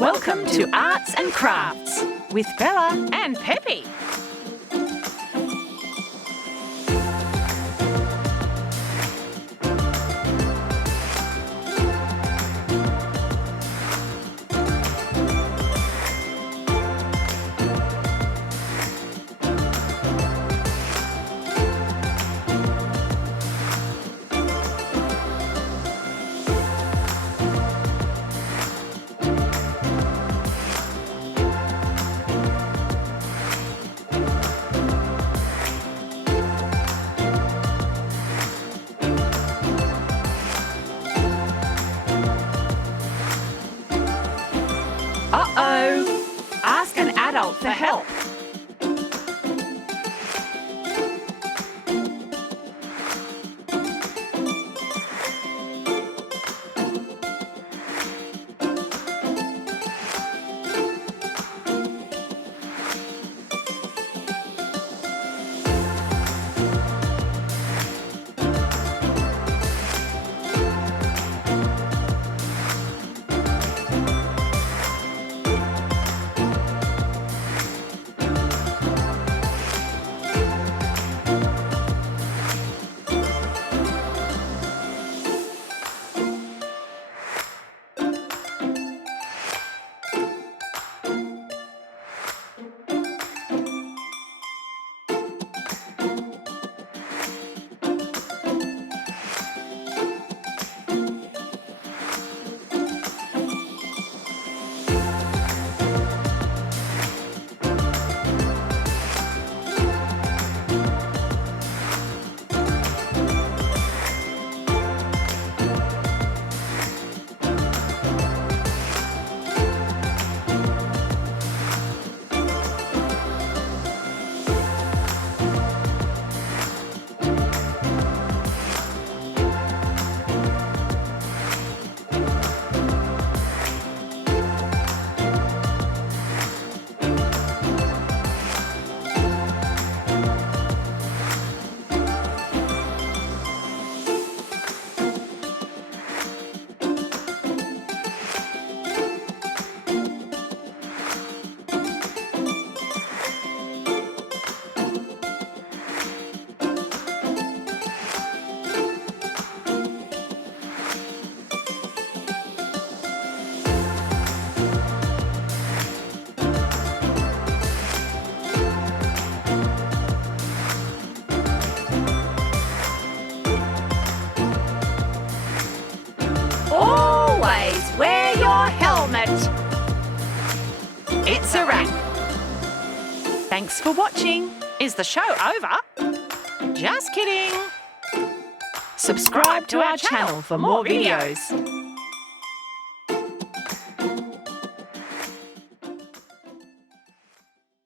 Welcome to Arts and Crafts with Bella and Pepe. Uh-oh! Ask an adult for help. Always wear your helmet. It's a wrap. Thanks for watching. Is the show over? Just kidding. Subscribe to our channel for more videos.